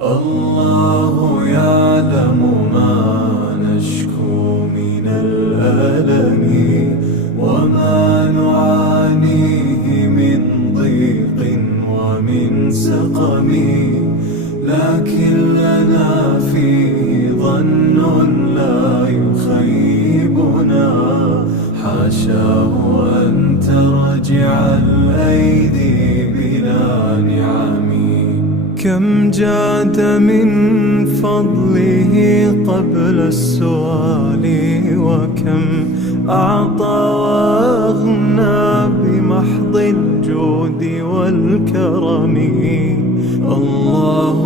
الله يعلم ما نشكو من الألم وما نعانيه من ضيق ومن سقم، لكن لنا فيه ظن لا يخيبنا، حاشاه أن ترجع الأيدي بلا نعم. كم جاد من فضله قبل السؤال، وكم أعطى وأغنى بمحض الجود والكرم. الله